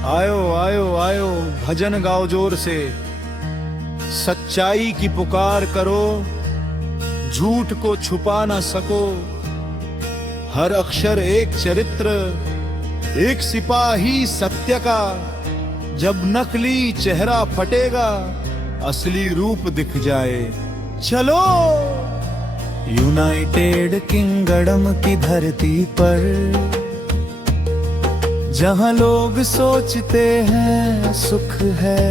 आयो आयो आयो भजन गाओ जोर से, सच्चाई की पुकार करो, झूठ को छुपा ना सको। हर अक्षर एक चरित्र, एक सिपाही सत्य का। जब नकली चेहरा फटेगा, असली रूप दिख जाए। चलो यूनाइटेड किंगडम की धरती पर, जहां लोग सोचते हैं सुख है।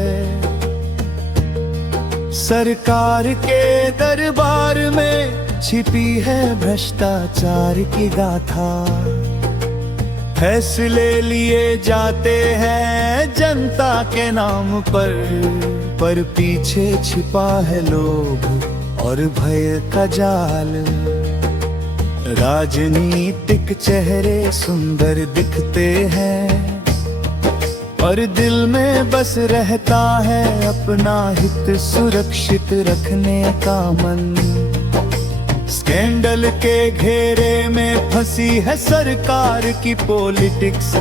सरकार के दरबार में छिपी है भ्रष्टाचार की गाथा। फैसले लिए जाते हैं जनता के नाम पर पीछे छिपा है लोभ और भय का जाल। राजनीतिक चेहरे सुंदर दिखते हैं, और दिल में बस रहता है अपना हित सुरक्षित रखने का मन। स्कैंडल के घेरे में फंसी है सरकार की पॉलिटिक्स,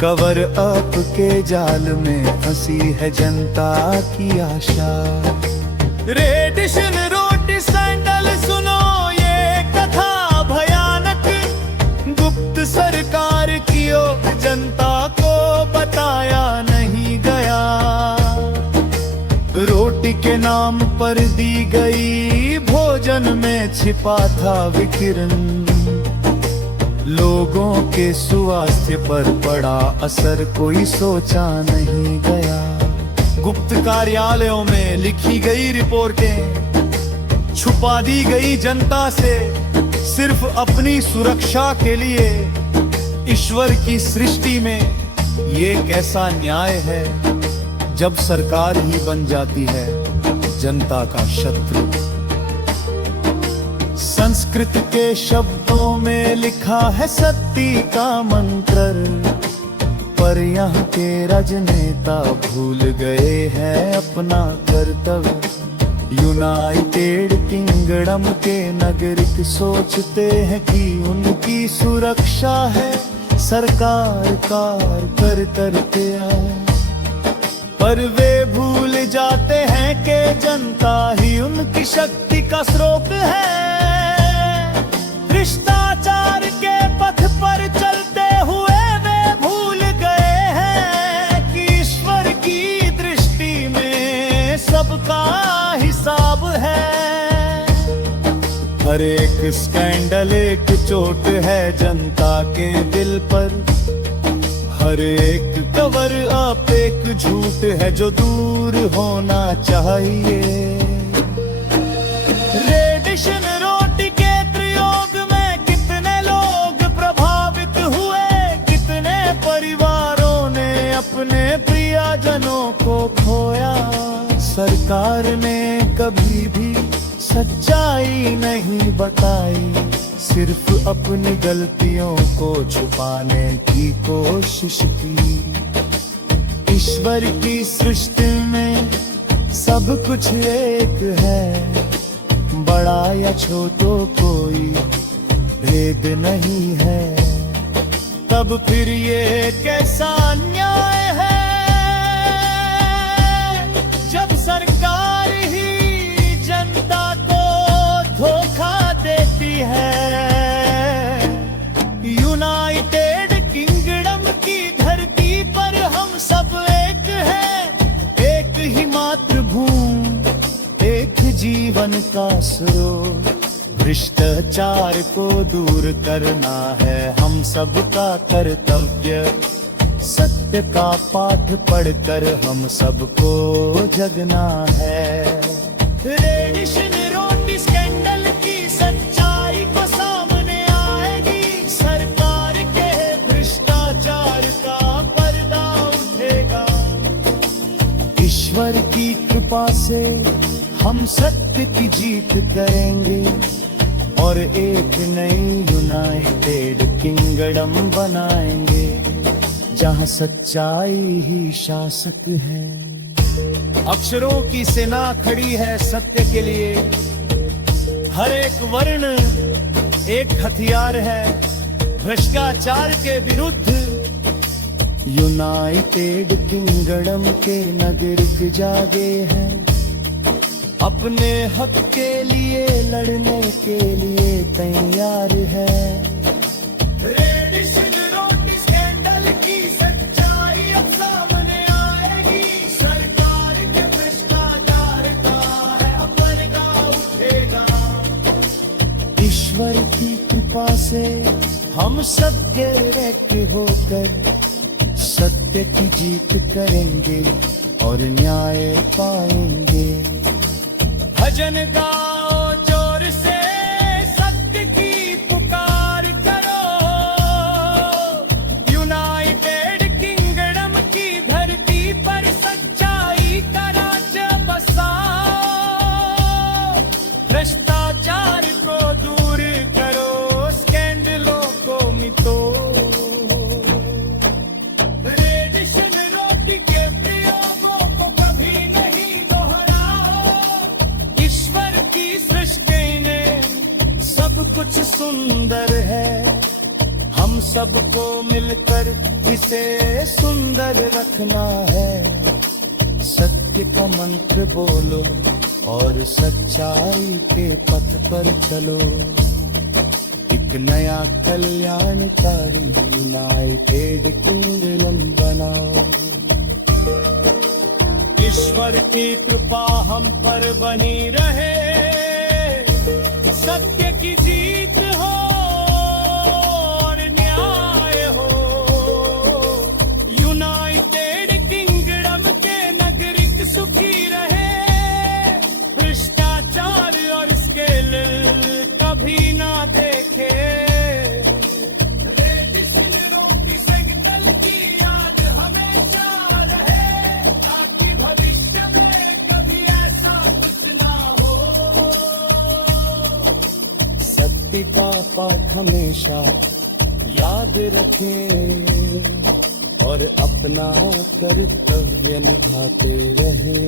कवर अप के जाल में फंसी है जनता की आशा। रेडिशन रोटी सैंडल सुनो ये कथा भयानक, गुप्त सरकार की ओर जनता को बताया नहीं गया। रोटी के नाम पर दी गई भोजन में छिपा था विकिरण। लोगों के स्वास्थ्य पर पड़ा असर कोई सोचा नहीं गया। गुप्त कार्यालयों में लिखी गई रिपोर्टें छुपा दी गई जनता से, सिर्फ अपनी सुरक्षा के लिए। ईश्वर की सृष्टि में ये कैसा न्याय है, जब सरकार ही बन जाती है जनता का शत्रु। संस्कृत के शब्दों में लिखा है सत्य का मंत्र, पर यहाँ के राजनेता भूल गए हैं अपना कर्तव्य। यूनाइटेड किंगडम के नागरिक सोचते हैं कि उनकी सुरक्षा है सरकार करते आए, पर वे भूल जाते हैं कि जनता ही उनकी शक्ति का स्रोत है। भ्रष्टाचार के पथ पर चलते हुए वे भूल गए हैं कि ईश्वर की दृष्टि में सबका हिसाब है। हर एक स्कैंडल एक चोट है जनता के दिल पर, हर एक कवर अप एक झूठ है जो दूर होना चाहिए। रेडिशन रोटी के प्रयोग में कितने लोग प्रभावित हुए, कितने परिवारों ने अपने प्रियजनों को खोया। सरकार ने कभी भी सच्चाई नहीं बताई, सिर्फ अपनी गलतियों को छुपाने की कोशिश की। ईश्वर की सृष्टि में सब कुछ एक है, बड़ा या छोटो कोई भेद नहीं है। तब फिर ये कैसा अन्याय है, जब सरकार ही जनता को धोखा देती है। यूनाइटेड किंगडम की धरती पर हम सब एक हैं, एक ही मातृभूमि, एक जीवन का स्रोत। भ्रष्टाचार को दूर करना है हम सबका कर्तव्य। सत्य का पाठ पढ़कर हम सबको जगना है। रेडिशन रोटी स्कैंडल की सच्चाई को सामने आएगी, सरकार के भ्रष्टाचार का पर्दा उठेगा। ईश्वर की कृपा से हम सत्य की जीत करेंगे और एक नई यूनाइटेड किंगडम बनाएंगे, जहां सच्चाई ही शासक है। अक्षरों की सेना खड़ी है सत्य के लिए, हर एक वर्ण एक हथियार है भ्रष्टाचार के विरुद्ध। यूनाइटेड किंगडम के नागरिक जागे हैं, अपने हक के लिए लड़ने के लिए तैयार है। रेडिशन रोटी स्कैंडल की सच्चाई अब सामने आएगी, सरकार के भ्रष्टाचार का है पर्दा उठेगा। ईश्वर की कृपा से हम सब डायरेक्ट होकर सत्य की जीत करेंगे और न्याय पाएंगे। भजन गाओ जोर से, सत्य की पुकार करो, यूनाइटेड किंगडम की धरती पर सच्चाई का राज बसाओ। भ्रष्टाचार को दूर करो, स्कैंडलों को मिटो। कुछ सुंदर है, हम सबको मिलकर इसे सुंदर रखना है। सत्य का मंत्र बोलो और सच्चाई के पथ पर चलो। एक नया कल्याणकारी यूनाइटेड किंगडम बनाओ। ईश्वर की कृपा हम पर बनी रहे, सत्य की जीत हो और न्याय हो। यूनाइटेड किंगडम के नागरिक सुखी रहे, भ्रष्टाचार और स्केल कभी ना देखे। की याद हमेशा रहे, ताकि भविष्य में कभी ऐसा कुछ ना हो। सत्य का पाठ हमेशा याद रखें और अपना कर्तव्य निभाते रहें।